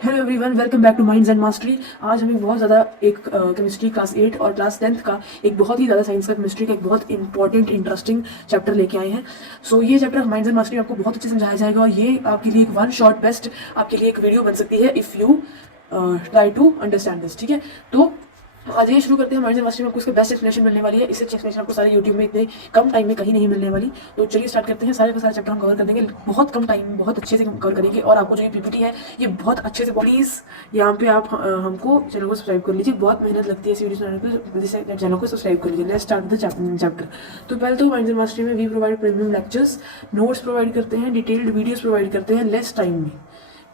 Hello everyone, welcome back two minds and mastery. आज हमें बहुत ज़्यादा एक केमिस्ट्री क्लास 8 और क्लास 10th का एक बहुत ही ज़्यादा साइंस का केमिस्ट्री का एक बहुत इंपॉर्टेंट इंटरेस्टिंग चैप्टर लेके आए हैं। सो ये चैप्टर माइंड्स एंड मास्टरी आपको बहुत अच्छे से समझाया जाएगा और ये आपके लिए एक वन शॉट बेस्ट आपके लिए एक वीडियो बन सकती है if you try to understand this. ठीक है, तो आज ये शुरू करते हैं। माइंड्स एंड मास्टरी में आपको इसका बेस्ट एक्सप्लेनेशन मिलने वाली है। इससे एक्सप्लेनेशन आपको सारे यूट्यूब में इतने कम टाइम में कहीं नहीं मिलने वाली। तो चलिए स्टार्ट करते हैं। सारे का सारा चैप्टर हम कवर कर देंगे बहुत कम टाइम में, बहुत अच्छे से कवर करेंगे। और आपको जो ये पीपीटी है ये बहुत अच्छे से, प्लीज़ यहाँ पे आप हमको चैनल को सब्सक्राइब कर लीजिए। बहुत मेहनत लगती है इस वीडियो चैनल को सब्सक्राइब कर लीजिए। Let's start the chapter. तो पहले तो माइंड्स एंड मास्टरी में we provide premium lectures, notes provide करते हैं, डिटेल्ड वीडियोज़ प्रोवाइड करते हैं लेस टाइम में।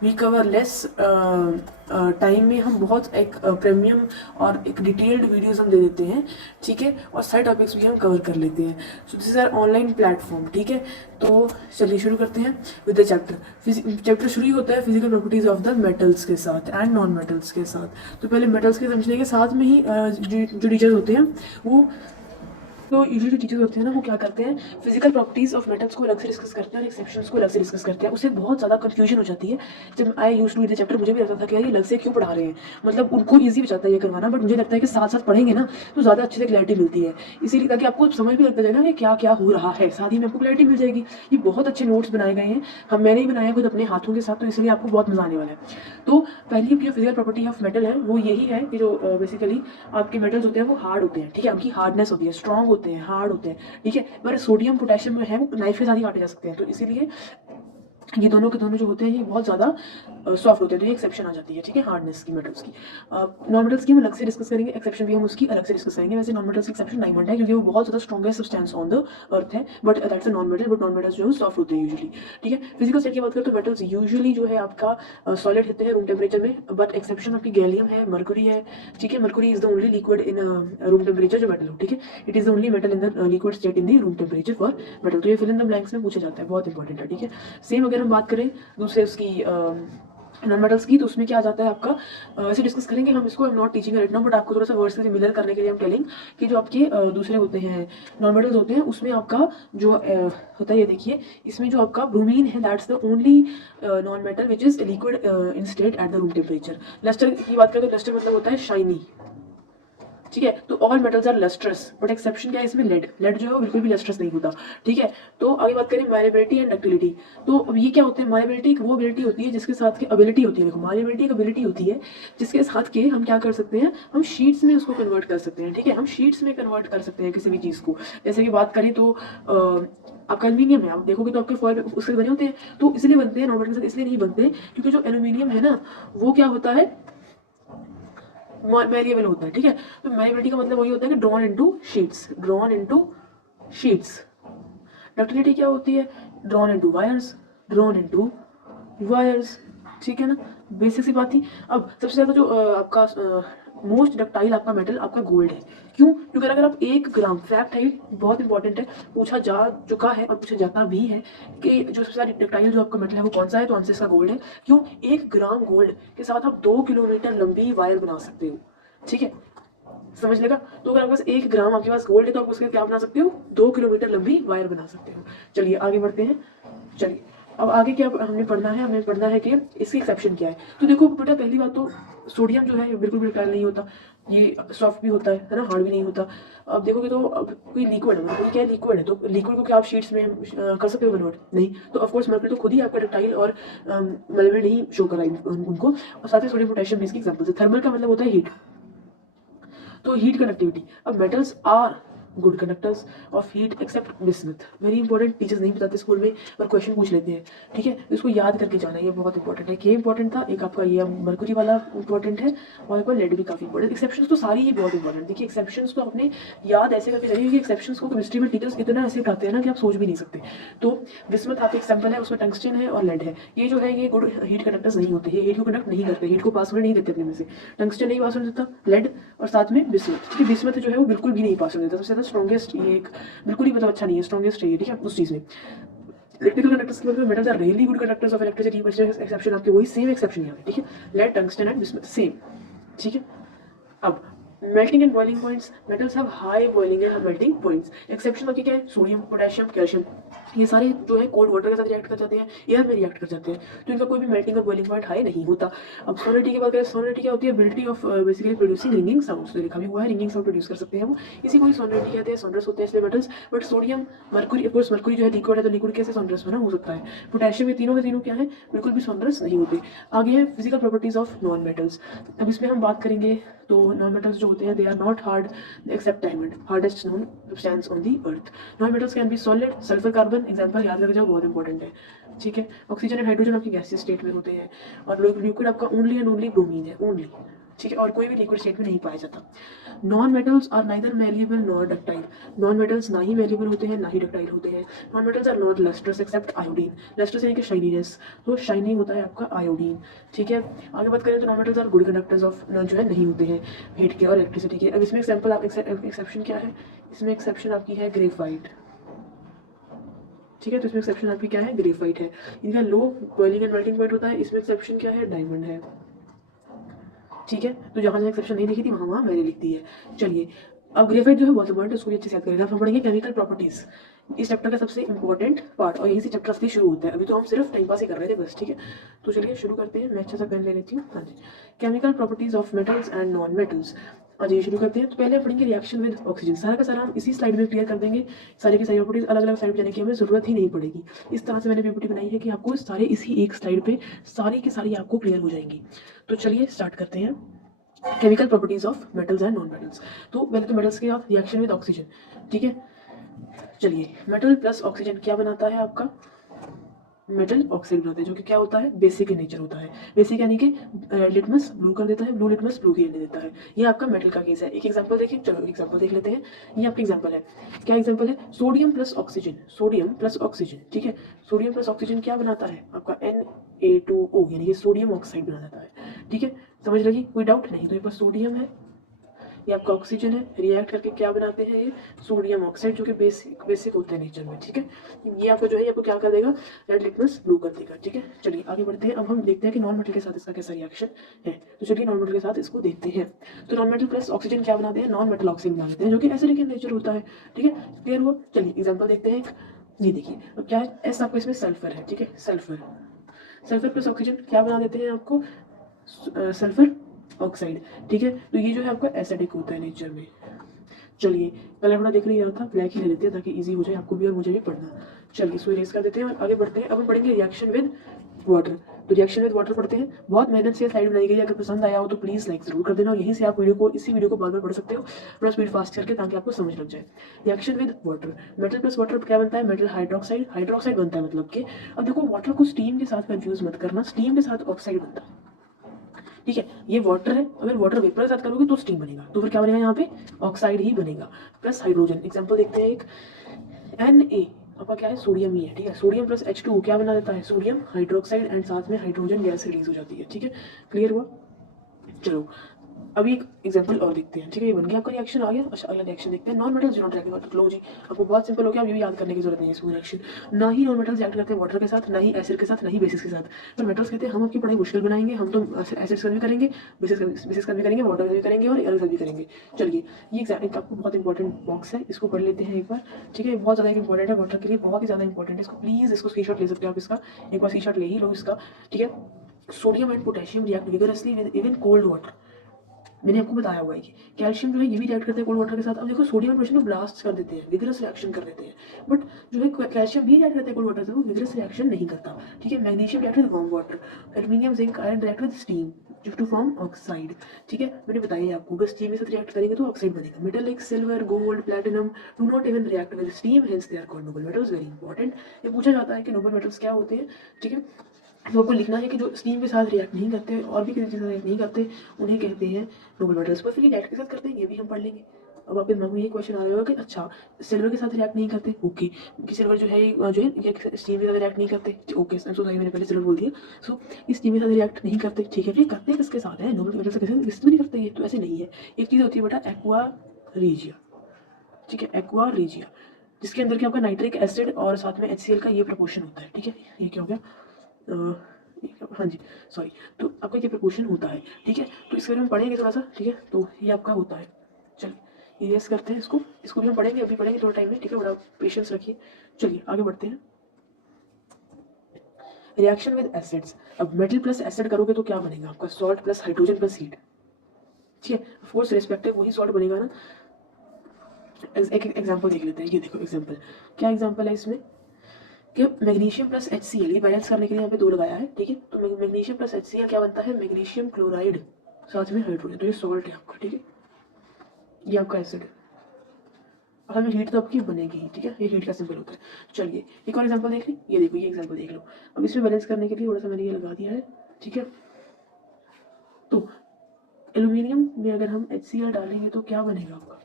वी कवर लेस टाइम में हम बहुत एक प्रीमियम और एक डिटेल्ड वीडियोस हम दे देते हैं। ठीक है, और सारे टॉपिक्स भी हम कवर कर लेते हैं। So this is our online platform. ठीक है, तो चलिए शुरू करते हैं विद द चैप्टर। चैप्टर शुरू होता है physical properties of the metals के साथ एंड नॉन मेटल्स के साथ। तो पहले मेटल्स के समझने के साथ में ही जो टीचर्स होते हैं वो, तो यूजुअली टीचर्स होते हैं ना, वो क्या करते हैं, फिजिकल प्रॉपर्टीज ऑफ मेटल्स को अलग से डिस्कस करते हैं और एक्सेप्शंस को अलग से डिस्कस करते हैं। उससे बहुत ज़्यादा कंफ्यूजन हो जाती है। जब I used to read the chapter मुझे भी लगता था कि यार ये अलग से क्यों पढ़ा रहे हैं, मतलब उनको ईजी हो जाता है ये करवाना, बट मुझे लगता है कि साथ साथ पढ़ेंगे ना तो ज़्यादा अच्छे से क्लैरिटी मिलती है। इसीलिए ताकि आपको समझ भी लगता जाए ना कि क्या क्या हो रहा है, साथ ही में आपको क्लैरिटी मिल जाएगी। ये बहुत अच्छे नोट्स बनाए गए हैं, मैंने ही बनाया खुद अपने हाथों के साथ, तो इसलिए आपको बहुत मजा आने वाला है। तो पहली जो फिजिकल प्रॉपर्टी ऑफ मेटल है वो यही है कि जो बेसिकली आपके मेटल्स होते हैं वो हार्ड होते हैं। ठीक है, उनकी हार्डनेस होती है, स्ट्रॉन्ग होते हैं, हार्ड होते हैं। ठीक है, पर सोडियम पोटेशियम जो है वो नाइफ के साथ ही काटे जा सकते हैं। तो इसीलिए ये दोनों के दोनों जो होते हैं ये बहुत ज़्यादा सॉफ्ट होते हैं। तो ये एक्सेप्शन आ जाती है। ठीक है, हार्डनेस की मेटल्स की। नॉन मेटल्स की हम अलग से डिस्कस करेंगे, एक्सेप्शन भी हम उसकी अलग से डिस्कस करेंगे। वैसे नॉन मेटल्स की एक्सेप्शन डायमंड है क्योंकि वो बहुत ज़्यादा strongest substance on the earth है, but that's a non metal. But non metals जो है सॉफ्ट होते हैं यूजुअली। ठीक है, फिजिकल स्टेट की बात करें तो मेटल्स यूजुअली जो है आपका सॉलिड होते हैं रूम टेम्परेचर में, बट एक्सेप्शन आपकी गैलियम है, मरकुरी है। ठीक है, Mercury is the only liquid in room temperature जो मेटल हो। ठीक है, it is the only metal in the liquid state in the room temperature for metal. तो ये फिल इन द ब्लैंक्स में पूछा जाता है, बहुत इंपॉर्टेंट है। ठीक है, सेम अगर हम बात करें दूसरे उसकी नॉन मेटल्स की, तो उसमें क्या आ जाता है आपका, ऐसे डिस्कस करेंगे हम इसको। I am not teaching right now, but आपको थोड़ा सा वर्ड से सिमिलर करने के लिए हम टेलिंग कि जो आपके दूसरे होते हैं नॉन मेटल्स होते हैं उसमें आपका जो होता है, ये देखिए इसमें जो आपका ब्रोमीन है that's the only non metal which is liquid in state at the room temperature. Lustre की बात करें तो लस्टर मतलब होता है शाइनी। ठीक है, तो all metals are lustrous, but exception क्या है इसमें, लेड। लेड जो है वो बिल्कुल भी लस्ट्रस नहीं होता। ठीक है, तो आगे बात करें मालिएबिलिटी एंड डक्टिलिटी। तो अब ये क्या होते हैं, मालिएबिलिटी एक वो एबिलिटी होती है जिसके साथ की एबिलिटी होती है। देखो, मालिएबिलिटी एक एबिलिटी होती है जिसके साथ के हम क्या कर सकते हैं, हम शीट्स में उसको कन्वर्ट कर सकते हैं। ठीक है, हम शीट्स में कन्वर्ट कर सकते हैं किसी भी चीज़ को। जैसे कि बात करें तो आपका एल्यूमिनियम है, आप देखोगे तो आपके फॉइल उससे बने होते हैं। तो इसलिए बनते हैं, नॉन मेटल के साथ इसलिए नहीं बनते क्योंकि जो एल्यूमिनियम है ना वो क्या होता है, मैलिएबल होता है। ठीक है, तो मैलिएबिलिटी का मतलब वही होता है कि drawn into sheets, drawn into sheets. Ductility क्या होती है, drawn into wires, drawn into wires. ठीक है ना, बेसिक सी बात थी। अब सबसे ज़्यादा जो आपका मोस्ट डक्टाइल आपका मेटल आपका गोल्ड है। क्यों, क्योंकि अगर आप 1 ग्राम, फैक्ट है बहुत इंपॉर्टेंट है, पूछा जा चुका है और पूछा जाता भी है कि जो सबसे ज़्यादा डक्टाइल जो आपका मेटल है वो कौन सा है, तो आंसर इसका गोल्ड है। क्यों, 1 ग्राम गोल्ड के साथ आप 2 किलोमीटर लंबी वायर बना सकते हो। ठीक है, समझ लेगा। तो अगर आपके पास 1 ग्राम आपके पास गोल्ड है तो आप उसके क्या बना सकते हो, 2 किलोमीटर लंबी वायर बना सकते हो। चलिए आगे बढ़ते हैं। चलिए अब आगे क्या हमने पढ़ना है, हमें पढ़ना है कि इसकी एक्सेप्शन क्या है। तो देखो बेटा, पहली बात तो सोडियम जो है बिल्कुल भी डक्टाइल नहीं होता, ये सॉफ्ट भी होता है ना, हार्ड भी नहीं होता। अब देखोगे तो अब कोई लिक्विड है, मतलब कोई क्या लिक्विड है, तो लिक्विड को क्या आप शीट्स में कर सकते हो कन्वर्ट, नहीं। तो ऑफकोर्स मर्करी तो खुद ही आपका डक्टाइल और मलबे नहीं शो कराई उनको। और साथ ही सोडियम पोटेशियम भी इसकी एग्जाम्पल है। थर्मल का मतलब होता है हीट, तो हीट कंडक्टिविटी। अब metals are good conductors of heat except bismuth. Very important, teachers नहीं बताते स्कूल में पर क्वेश्चन पूछ लेते हैं। ठीक है, तो इसको याद करके जाना, ये बहुत इंपॉर्टेंट है। के इंपॉर्टेंट था, एक आपका ये मरकुरी वाला इंपॉर्टेंट है, और एक बार लेड भी काफी इंपॉर्टेंट। एक्सेप्शंस तो सारी ही बहुत इंपॉर्टेंट। देखिए एक्सेप्शंस तो आपने याद ऐसे करके जाइए क्योंकि एक्सेप्शंस को केमिस्ट्री में टीचर्स इतना ऐसे पढ़ाते हैं ना कि आप सोच भी नहीं सकते। तो बिस्मथ आपका एग्जाम्पल है, उसमें टंगस्टन है और लेड है। ये जो है ये गुड हीट कंडक्टर्स नहीं होते, ये हीट को कंडक्ट नहीं करते, हीट को पास होने नहीं देते अपने में से। टंगस्टन नहीं पास होने देता, लेड और साथ में बिस्मथ। क्योंकि बिस्मथ जो है वो बिल्कुल भी नहीं पास होने देता, सबसे ज़्यादा स्ट्रॉन्गेस्ट, ये एक बिल्कुल ही मतलब अच्छा नहीं है, स्ट्रॉन्गेस्ट है ये। ठीक है, उस चीज़ में इलेक्ट्रिकल कंडक्टर्स की मतलब metals are really good conductors of electricity, but exception आपके वही सेम एक्सेप्शन यहाँ पे। ठीक है, lead, tungsten and bismuth same. ठीक है, अब melting and boiling points, metals have high boiling and melting points. Exception आपकी क्या है, सोडियम, पोटेशियम, कैल्शियम, ये सारे जो है कोल्ड वाटर के साथ रिएक्ट कर जाते हैं, एयर में रिएक्ट कर जाते हैं, तो इनका कोई भी मेल्टिंग और बॉइलिंग पॉइंट हाई नहीं होता। अब सोनिटी की बात करें, सोनिटी क्या होती है, ability of basically producing ringing sounds, तो लिखा भी हुआ है रिंगिंग साउंड प्रोड्यूस कर सकते हैं वो, इसी को ही सोनिटी कहते हैं, सोनरस होते हैं इसलिए metals. But sodium, Mercury, of course Mercury जो है लिक्विड है, तो लिक्विड कैसे सोनरस बना हो सकता है। पोटेशियम, ये तीनों के तीनों क्या है, बिल्कुल भी सोनरस नहीं होते। आगे है physical properties of non metals. अब इसमें हम बात करेंगे तो नॉन मेटल्स जो होते हैं, they are not hard except diamond, hardest known substance on the earth. Non metals can be solid, sulphur, carbon, example याद रख जाओ, बहुत इंपॉर्टेंट है, ठीक है। ऑक्सीजन एंड हाइड्रोजन आपकी गैसीय स्टेट में होते हैं, और लिक्विड आपका ओनली एंड ओनली ब्रोमीन है, ओनली, ठीक है, और कोई भी लिक्विड स्टेट में नहीं पाया जाता। Non metals are neither malleable nor ductile, non metals ना ही मेलिएबल होते हैं ना ही डक्टाइल होते हैं। Non metals are not lustrous except iodine, lustrous यानी कि शाइनीनेस, तो शाइनी होता है आपका आयोडीन, ठीक है। आगे बात करें तो non metals are good conductors of, जो है नहीं होते हैं हीट के और इलेक्ट्रिसिटी के। अब इसमें एग्जाम्पल आप एक्सेप्शन क्या है, इसमें एक्सेप्शन आपकी है ग्रेफाइट, ठीक है, तो इसमें एक्सेप्शन आपकी क्या है, ग्रेफाइट है, इनका low boiling and melting point होता है। इसमें एक्सेप्शन क्या है, डायमंड है, ठीक है। तो जहाँ जहाँ एक्सेप्शन नहीं लिखी थी वहाँ वहाँ मैंने लिख दी है। चलिए, अब ग्रेफाइट जो है बहुत इंपॉर्टेंट है, उसको अच्छे से याद करेंगे। हम पढ़ेंगे केमिकल प्रॉपर्टीज, इस चैप्टर का सबसे इंपॉर्टेंट पार्ट, और यहीं से चैप्टर असली शुरू होता है। अभी तो हम सिर्फ टाइम पास ही कर रहे थे बस, ठीक है। तो चलिए शुरू करते हैं, मैं अच्छा सा पेन ले लेती हूँ। हाँ जी, chemical properties of metals and non metals. हाँ जी, शुरू करते हैं। तो पहले हम पढ़ेंगे रिएक्शन विद ऑक्सीजन, सारा का सारा हम इसी स्लाइड में क्लियर कर देंगे। सारी की सारी प्रॉपर्टीज अलग अलग साइड जाने की हमें जरूरत ही नहीं पड़ेगी। इस तरह से मैंने पीपीटी बनाई है कि आपको सारे इसी एक स्लाइड पे सारी की सारी आपको क्लियर हो जाएंगी। तो चलिए स्टार्ट करते हैं। Chemical properties of metals and non metals. तो पहले तो मेटल्स के आप रिएक्शन विद ऑक्सीजन, ठीक है। चलिए, मेटल प्लस ऑक्सीजन क्या बनाता है आपका, मेटल ऑक्साइड बनाते हैं, जो कि क्या होता है, बेसिक इन नेचर होता है। बेसिक यानी कि लिटमस ब्लू कर देता है, ब्लू लिटमस ब्लू ही रहने देता है। ये आपका मेटल का केस है। एक एग्जांपल देखिए, चलो एग्जांपल देख लेते हैं। ये आपका एग्जांपल है, क्या एग्जांपल है, sodium plus oxygen, sodium plus oxygen, ठीक है। सोडियम प्लस ऑक्सीजन क्या बनाता है आपका, Na2O, यानी कि सोडियम ऑक्साइड बना देता है, ठीक है। समझ लगी, कोई डाउट नहीं। तो ये पास सोडियम है, ये आपका ऑक्सीजन है, रिएक्ट करके क्या बनाते हैं, ये सोडियम ऑक्साइड, जो कि बेसिक होते हैं नेचर में, ठीक है। ये आपको जो है आपको क्या कर देगा, रेड लिटमस ब्लू कर देगा, ठीक है। चलिए आगे बढ़ते हैं। अब हम देखते हैं कि नॉन मेटल के साथ इसका कैसा रिएक्शन है। तो चलिए नॉन मेटल के साथ इसको देखते हैं। तो नॉन मेटल प्लस ऑक्सीजन क्या बनाते हैं, नॉन मेटल ऑक्सीजन बना देते हैं, जो कि एसिडिक इन नेचर होता है, ठीक है। क्लियर हुआ। चलिए एग्जाम्पल देखते हैं। ये देखिए, अब क्या है, एस आपको इसमें सल्फर है, ठीक है, सल्फर, सल्फर प्लस ऑक्सीजन क्या बना देते हैं आपको, सल्फर ऑक्साइड, ठीक है। तो ये जो है आपका एसिडिक होता है नेचर में। चलिए, कलर थोड़ा देख नहीं रहा था, ब्लैक ही ले लेते हैं ताकि इजी हो जाए आपको भी और मुझे भी पढ़ना। चलिए इसको इरेज कर देते हैं और आगे बढ़ते हैं। अब हम पढ़ेंगे रिएक्शन विद वाटर। तो रिएक्शन विद वाटर पढ़ते हैं। बहुत मेहनत से स्लाइड बनाई गई है, अगर पसंद आया हो तो प्लीज़ लाइक जरूर कर देना, और यहीं से आप इसी वीडियो को बार बार पढ़ सकते हो, थोड़ा स्पीड फास्ट करके, ताकि आपको समझ लग जाए। Reaction with water, metal plus water क्या बनता है, मेटल हाइड्रोक्साइड, हाइड्रोक्साइड बनता है, मतलब कि अब देखो वाटर को स्टीम के साथ कंफ्यूज मत करना, स्टीम के साथ ऑक्साइड बनता है, ठीक है। ये वाटर है, अगर वाटर वेपर के साथ करोगे तो स्टीम बनेगा, तो फिर क्या बनेगा यहाँ पे, ऑक्साइड ही बनेगा। प्लस हाइड्रोजन, एग्जांपल देखते हैं एक, Na आपका क्या है, सोडियम ही है, ठीक है। सोडियम प्लस H2O क्या बना देता है, सोडियम हाइड्रोक्साइड, एंड साथ में हाइड्रोजन गैस रिलीज हो जाती है, ठीक है। क्लियर हुआ। चलो अभी एक एग्जांपल और देखते हैं, ठीक है। ये बन गया आपका रिएक्शन आ गया। अच्छा अगला रिएक्शन देखते हैं, non metals do not react, लो जी, आपको बहुत सिंपल हो गया, अब ये भी याद करने की जरूरत नहीं है इसको रिएक्शन। ना ही नॉन मेटल्स रिएक्ट करते हैं वाटर के साथ, ना ही एसिड के साथ, ना ही बेसिस के साथ। पर मेटल्स कहते हैं हम आपकी पढ़ाई मुश्किल बनाएंगे, हम तो एसिड्स का भी करेंगे, बेसिस का भी करेंगे, वाटर का भी करेंगे और एयर का भी करेंगे। चलिए ये एग्जाम आपको बहुत इंपॉर्टेंट बॉक्स है, इसको पढ़ लेते हैं एक बार, ठीक है। बहुत ज़्यादा इंपॉर्टेंट है, वाटर के लिए बहुत ही ज़्यादा इंपॉर्टेंट है। इसको प्लीज़ इसको स्क्रीनशॉट ले सकते हो आप, इसका एक बार स्क्रीनशॉट ले ही लो इसका, ठीक है। Sodium and potassium react vigorously with even cold water, मैंने आपको बताया हुआ है कि कैल्शियम जो है ये भी रिएक्ट करते हैं कोल्ड वाटर के साथ। अब देखो सोडियम और पोटेशियम ब्लास्ट कर देते हैं, विगरस रिएक्शन कर देते हैं, बट जो है कैल्शियम भी रिएक्ट करते हैं कोल्ड वाटर से, वो विगरस रिएक्शन नहीं करता, ठीक है। Magnesium react with warm water, aluminium zinc iron react with steam to form oxide, ठीक है। मैंने बताया आपको, अगर स्टीम के साथ रिएक्ट करेंगे तो ऑक्साइड बनेगा। Metal like silver, gold, platinum do not even react with steam, hence they are called noble metals. Very important, ये पूछा जाता है कि नोबल मेटल्स क्या होते हैं, ठीक है। तो आपको लिखना है कि जो स्टीम के साथ रिएक्ट नहीं करते और भी किसी के साथ रिएक्ट नहीं करते, उन्हें कहते हैं नोबल मेटल्स। पर फिर ये रिएक्ट के साथ करते हैं, ये भी हम पढ़ लेंगे। अब आपके दिमाग में ये क्वेश्चन आ रहा होगा कि अच्छा सिल्वर के साथ रिएक्ट नहीं करते, ओके, कि सिल्वर जो है ये स्टीम के साथ रिएक्ट नहीं करते, ओके सो सॉरी मैंने पहले सिल्वर बोल दिया। सो इस स्टीम के साथ रिएक्ट नहीं करते, ठीक है। फिर करते किसके साथ है, नोबल मेटल्स के साथ नहीं करते ये, तो ऐसे नहीं है। एक चीज़ होती है बेटा एक्वा रीजिया, ठीक है, एक्वा रीजिया, जिसके अंदर क्या आपका नाइट्रिक एसिड और साथ में HCl का ये प्रपोर्शन होता है, ठीक है। ये क्या हो गया, हाँ जी सॉरी। तो आपका ये प्रपोर्शन होता है, ठीक है। तो इसके बारे में पढ़ेंगे थोड़ा सा, ठीक है। तो ये आपका होता है। चलिए इरेज करते हैं इसको भी हम पढ़ेंगे, अभी पढ़ेंगे थोड़ा टाइम में, ठीक है। बड़ा पेशेंस रखिए। चलिए आगे बढ़ते हैं। Reaction with acids. अब मेटल प्लस एसिड करोगे तो क्या बनेगा आपका? Salt plus hydrogen plus heat, ठीक है। ऑफ कोर्स रिस्पेक्टिव वही सॉल्ट बनेगा ना। एक एग्जांपल देख लेते हैं। ये देखो एग्जांपल, क्या एग्जांपल है इसमें कि मैग्नीशियम प्लस HCl, ये बैलेंस करने के लिए यहाँ पे 2 लगाया है, ठीक है। तो मैग्नीशियम प्लस HCl क्या बनता है? मैग्नीशियम क्लोराइड साथ में हाइड्रोजन, तो ये सॉल्ट है आपका, ठीक है। ये आपका एसिड है। असल में हीट तो आपकी बनेगी ही, ठीक है। ये हीट का सिंबल होता है। चलिए एक और एग्जांपल देख लें। ये देखो ये एग्जांपल देख लो। अब इसमें बैलेंस करने के लिए थोड़ा सा मैंने ये लगा दिया है, ठीक है। तो एल्यूमिनियम में अगर हम HCl डालेंगे तो क्या बनेगा आपका?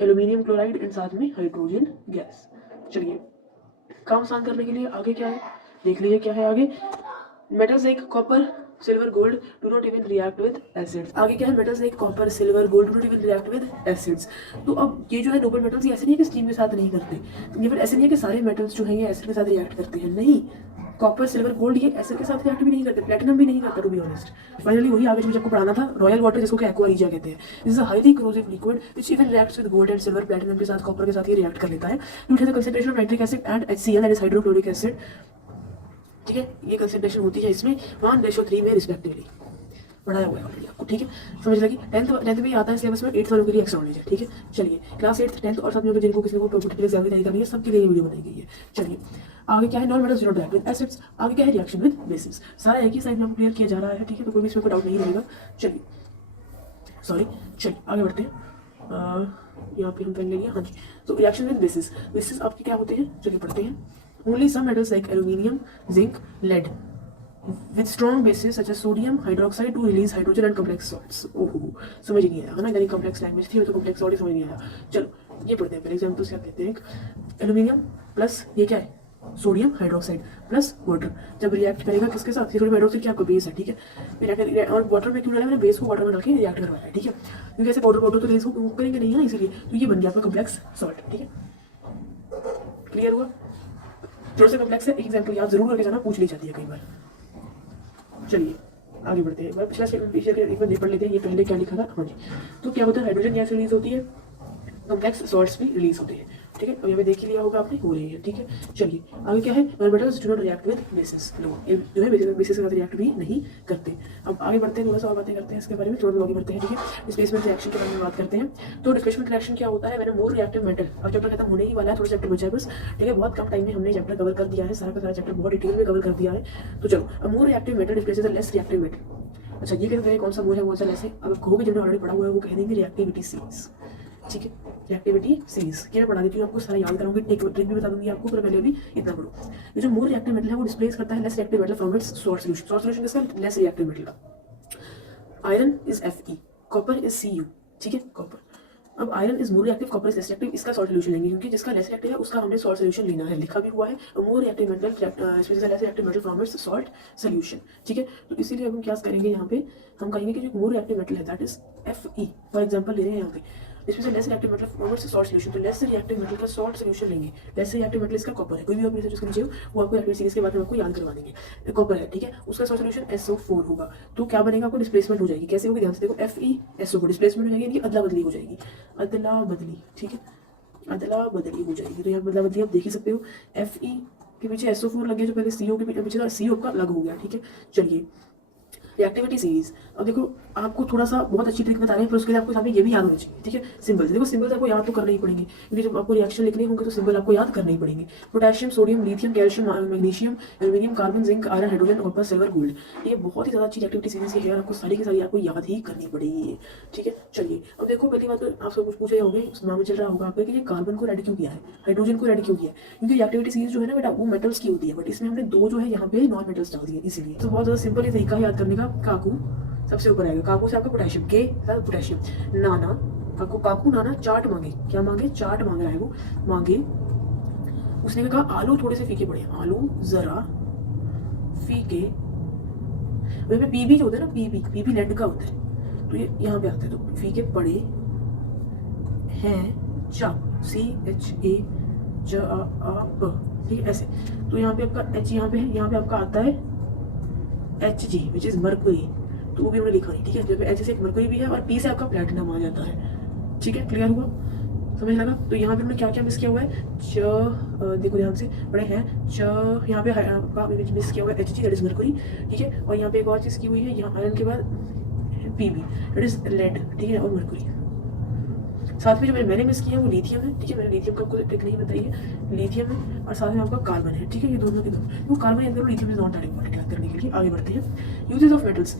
एल्यूमिनियम क्लोराइड एंड साथ में हाइड्रोजन गैस। चलिए काम आसान करने के लिए आगे क्या है देख लीजिए। क्या है आगे? Metals like copper silver gold do not even react with acids. आगे क्या है? Metals like copper silver gold do not even react with acids. तो अब ये जो है नोबल मेटल्स, ये ऐसे नहीं है कि स्टीम के साथ नहीं करते, ये फिर ऐसे नहीं है कि सारे मेटल्स जो हैं ये एसिड के साथ रिएक्ट करते हैं, नहीं। कॉपर सिल्वर गोल्ड ये एसिड के साथ रिएक्ट भी नहीं करते, प्लेटिनम भी नहीं करता, टू बी ऑनेस्ट। फाइनली वही आगे मुझे आपको पढ़ाना था, रॉयल वाटर जिसको कि एक्वा रीजा कहते हैं। This is a highly corrosive liquid which even reacts with gold and silver, platinum के साथ कॉपर के साथ ये रिएक्ट कर लेता है। It has a concentration of nitric acid and HCl that is hydrochloric acid, ठीक है। ये कंसंट्रेशन होती है इसमें 1:3 में रिस्पेक्टिवली, पढ़ाया हुआ है ऑलरेडी आपको, ठीक है। समझ लगी? 10th में आता है सिलेबस में, 8th वालों के लिए एक्स्ट्रा नॉलेज है, ठीक है। चलिए क्लास 8th 10th और साथ में जिनको किसी को कंप्यूटर एग्जाम की तैयारी करनी है सबके लिए ये वीडियो बनाई गई है। चलिए आगे क्या है? Non metals do not react with acids. आगे क्या है? Reaction with basis. सारा एक ही साइड में आपको क्लियर किया जा रहा है, ठीक है। तो कोई भी इसमें कोई डाउट नहीं रहेगा। चलिए सॉरी, चलिए आगे बढ़ते हैं। यहाँ पे हम पेन ले लिया, हाँ जी। तो रिएक्शन विद बेसिस, बेसिस आपके क्या होते हैं? चलिए पढ़ते हैं। Only some metals like aluminium zinc lead with strong bases such as sodium hydroxide to release hydrogen and complex salts। ओहो समझ नहीं आया है ना, यानी कॉम्प्लेक्स लैंग्वेज थी तो कॉम्प्लेक्स सॉल्ट ही समझ नहीं आया। चलो ये पढ़ते हैं पहले एग्जांपल्स क्या कहते हैं। एल्यूमिनियम प्लस ये क्या है? सोडियम हाइड्रोक्साइड प्लस वाटर जब रिएक्ट करेगा किसके साथ? सोडियम हाइड्रोक्साइड क्या आपका बेस है, ठीक है। और वाटर में क्यों डाला? मैंने बेस को वाटर में डाल के रिएक्ट करवाया है, ठीक है। क्योंकि ऐसे पाउडर पाउडर तो रिलीज करेंगे नहीं ना, इसीलिए तो ये बन गया आपका कॉम्प्लेक्स सॉल्ट, ठीक है। क्लियर हुआ? थोड़ा सा कॉम्प्लेक्स है, एक एग्जाम्पल याद जरूर करके जाना, पूछ ली जाती है कई बार। चलिए आगे बढ़ते हैं। मैं पिछला एक बार पढ़ लेते हैं। ये पहले क्या लिखा था? हाँ जी। तो क्या होता है? हाइड्रोजन गैस रिलीज होती है, कॉम्प्लेक्स सॉल्ट्स भी रिलीज होते हैं, ठीक है। अब यहाँ पे देख ही लिया होगा आपने, हो रही है, ठीक है। चलिए आगे क्या है? Metals do not react with bases. लो ये जो है बेसिस के साथ रिएक्ट भी नहीं करते। अब आगे बढ़ते हैं, थोड़ा सा और बातें करते हैं इसके बारे में, थोड़ा आगे बढ़ते हैं, ठीक है। डिस्प्लेसमेंट रिएक्शन के बारे में बात करते हैं। तो डिस्प्लेसमेंट रिएक्शन क्या होता है? मैंने मोर रिएक्टिव मेटल, अब चैप्टर खत्म होने ही वाला है, थोड़ा चैप्टर बचा है बस, ठीक है। बहुत कम टाइम में हमने चैप्टर कवर कर दिया है, सारा का सारा चैप्टर बहुत डिटेल में कवर कर दिया है। तो चलो, अब more reactive metal displaces a less reactive metal. अच्छा ये कहते हैं कौन सा मोर है कौन सा लेस है? अब कहोगे जिन्होंने ऑलरेडी पढ़ा हुआ है वो कह देंगे रिएक्टिविटी सीरीज, ठीक है। रिएक्टिविटी सीरीज क्या मैं पढ़ा देती हूँ आपको, सारा याद कराऊंगी, ट्रिक भी बता दूंगी आपको, पर पहले भी इतना पढ़ो। ये जो मोर रिएक्टिव मेटल है वो डिस्प्लेस करता है less reactive metal from its salt solution. Salt solution किसका? लेस रिएक्टिव मेटल का। Iron is Fe, copper is Cu, ठीक है। कॉपर, अब iron is more reactive, copper is less reactive, इसका सॉल्ट सॉल्यूशन लेंगे क्योंकि जिसका लेस रिएक्टिव है उसका हमने सॉल्ट सॉल्यूशन लेना है, लिखा भी हुआ है। More reactive metal specially less reactive metal from its salt solution, ठीक है। तो इसीलिए हम क्या करेंगे यहाँ पे, हम कहेंगे कि जो मोर रिएक्टिव मेटल है that is Fe। For example ले रहे हैं यहाँ पे, इसमें से less reactive metal from its salt solution, तो लेस रिएक्टिव मेटल का सॉल्ट सॉल्यूशन लेंगे। लेस रिएक्टिव मेटल इसका कॉपर है, कोई भी अपने से चूज कीजिए, वो आपको एक्टिव सीरीज के बाद में आपको याद करवा देंगे। कॉपर है, ठीक है। उसका सॉल्ट सॉल्यूशन SO4 होगा। तो क्या बनेगा? आपको डिस्प्लेसमेंट हो जाएगी। कैसे होगी? ध्यान से देखो, FeSO4 डिस्प्लेसमेंट हो जाएगी, इनकी अदला बदली हो जाएगी, अदला बदली, ठीक है। अदला बदली हो जाएगी। तो यहाँ अदला बदली आप देख ही सकते हो, Fe के पीछे SO4 लग गया, जो पहले CO के पीछे था CO का अलग हो गया, ठीक है। चलिए रिएक्टिविटी सीरीज, अब देखो आपको थोड़ा सा बहुत अच्छी ट्रिक बता रहे हैं, फिर उसके लिए आपको सामने ये भी याद होना चाहिए, ठीक है। सिंबल्स, देखो सिंबल्स आपको याद तो करने ही पड़ेंगे क्योंकि जब आपको रिएक्शन लिखने होंगे तो सिंबल आपको याद करने ही पड़ेंगे। Potassium, sodium, lithium, calcium, magnesium, aluminium, carbon, zinc, iron, hydrogen, copper, silver, gold, ये बहुत ही ज़्यादा अच्छी रिएक्टिविटी सीरीज है और आपको सारी की सारी आपको याद ही करनी पड़ेगी, ठीक है। चलिए अब देखो, पहली बात तो आपसे कुछ पूछे होंगे, नाम चल रहा होगा आपका कि ये कार्बन को रेड क्यों किया है, हाइड्रोजन को रेड क्यों किया है? क्योंकि रिएक्टिविटी सीरीज जो है ना बेटा वो मेटल्स की होती है, बट इसमें हमने दो जो है यहाँ पे नॉन मेटल्स डाल दिए, इसीलिए तो बहुत ज़्यादा सिंपल ही तरीका है याद करने का। काकू सबसे ऊपर आएगा, काकू से आपका पोटेशियम, के साथ पोटेशियम, नाना, काकू काकू नाना चाट मांगे, क्या मांगे? चाट मांग रहा है वो, मांगे। उसने कहा आलू थोड़े से फीके पड़े, आलू जरा फीके। वहीं पे पीबी जो होता है ना, पीबी लेड का होता है, तो ये यहाँ पे आता है, तो फीके पड़े हैं चाप, CHA चाप, ठीक है, ऐसे। तो यहाँ पे आपका H यहाँ पे है, यहाँ पे आपका आता है Hg विच इज मरकरी, तो वो भी हमने लिखा नहीं, ठीक है। जब H से एक मरकरी भी है और P से आपका प्लेटिनम आ जाता है, ठीक है, क्लियर हुआ, समझ लगा। तो यहाँ पे हमने क्या क्या मिस किया हुआ है, देखो ध्यान से बड़े हैं, यहाँ पे आपका मिस किया हुआ है Hg दैट इज मरकरी, ठीक है। और यहाँ पे एक और चीज़ की हुई है, यहाँ आयरन के बाद Pb दैट इज लेड, ठीक है, और मरकरी। साथ में जो मैंने मिस किया है वो लिथियम है, ठीक है, मैंने लिथियम का आपको ट्रिक नहीं बताई है, लिथियम है और साथ में आपका कार्बन है, ठीक है। ये दोनों के दोनों, वो कार्बन या दोनों, lithium is not that important याद करने के लिए। आगे बढ़ते हैं, uses of metals,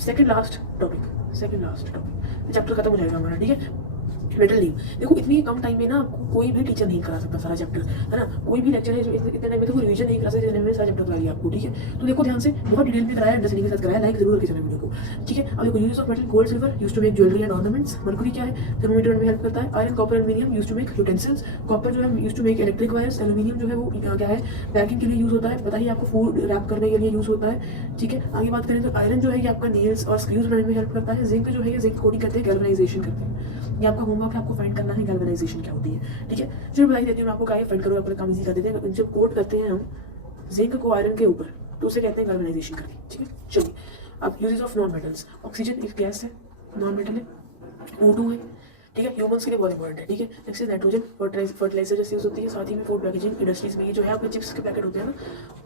second last topic, chapter खत्म हो जाएगा हमारा, ठीक है। मेटल लीव, देखो इतनी कम टाइम में ना आपको कोई भी टीचर नहीं करा सकता सारा चैप्टर, है ना। कोई भी लेक्चर है जो इतने टाइम में तो रिवीजन नहीं करा सकता, जितने में सारा चैप्टर करा लिया आपको, ठीक है। तो देखो ध्यान से, बहुत डिटेल में कराया, अंडरस्टैंडिंग के साथ कराया, लाइक जरूर रखिए चैनल वीडियो को, ठीक है। अब देखो, use of metal, gold silver use to make jewellery and ornaments, mercury क्या है, थर्मोमीटर में हेल्प करता है, iron copper aluminium use to make utensils, copper जो है use to make electric wires, aluminium जो है वो क्या है, पैकिंग के लिए यूज होता है, पता ही आपको, फूड रैप करने के लिए यूज होता है, ठीक है। आगे बात करें तो आयरन जो है ये आपका नेल्स और स्क्रूज बनाने में हेल्प करता है, जिंक जो है ये जिंक कोटिंग करते हैं, गैल्वेनाइजेशन करते हैं। ये आपका होमवर्क है, आपको फाइंड करना है गैल्वेनाइजेशन क्या होती है, ठीक है। चलो बता देती हूँ मैं आपको, क्या फाइंड करो, अपना काम इजी कर देते हैं। जब कोट करते हैं हम जिंक को आयरन के ऊपर, तो उसे कहते हैं गैल्वेनाइजेशन करके, ठीक है। चलिए, अब uses of non metals, oxygen एक गैस है, नॉन मेटल है, O2 है, ठीक है, ह्यूमंस के लिए बहुत इंपॉर्टेंट है, ठीक है। नेक्स्ट इज नाइट्रोजन, फर्टिलाइजर जैसे यूज होती है, साथ ही में फूड पैकेजिंग इंडस्ट्रीज में ये जो है आपके चिप्स के पैकेट होते हैं ना,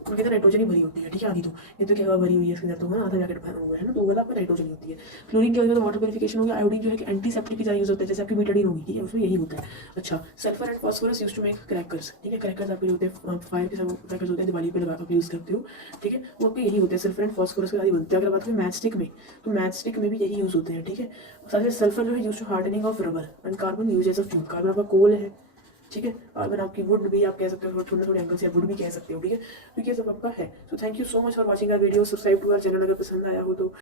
उनके अंदर नाइट्रोजन ही भरी होती है, ठीक है। आधी तो ये तो क्या भरी हुई है इसके अंदर, तो ना आधा पैकेट भरा हुआ है ना, तो वो वाला आपका नाइट्रोजन ही होती है। क्लोरीन की वजह से वाटर प्यूरिफिकेशन हो गया, आयोडीन जो है कि एंटीसेप्टिक की तरह यूज होता है, जैसे आपकी बीटाडीन होगी, ठीक है, उसमें यही होता है। अच्छा, sulphur and phosphorus use to make crackers, ठीक है, क्रैकर्स आपके होते हैं, फायर के सब क्रैकर्स होते हैं, दिवाली पे आप यूज करते हो, ठीक है, वो आपके यही होते हैं, सल्फर एंड फास्फोरस के साथ ही बनते हैं। अगर बात करें मैच स्टिक में, तो मैच स्टिक में भी यही यूज होते हैं, ठीक है। साथ ही सल्फर जो है use to hardening of rubber, and carbon use as a fuel, carbon आपका कोल है, ठीक है। कार्बन आपकी वुड भी आप कह सकते हो, थोड़े थोड़े एंगल से आप वुड भी कह सकते हो, ठीक है। तो ये सब आपका है। So thank you so much for watching our video, subscribe to our channel अगर पसंद आया हो तो।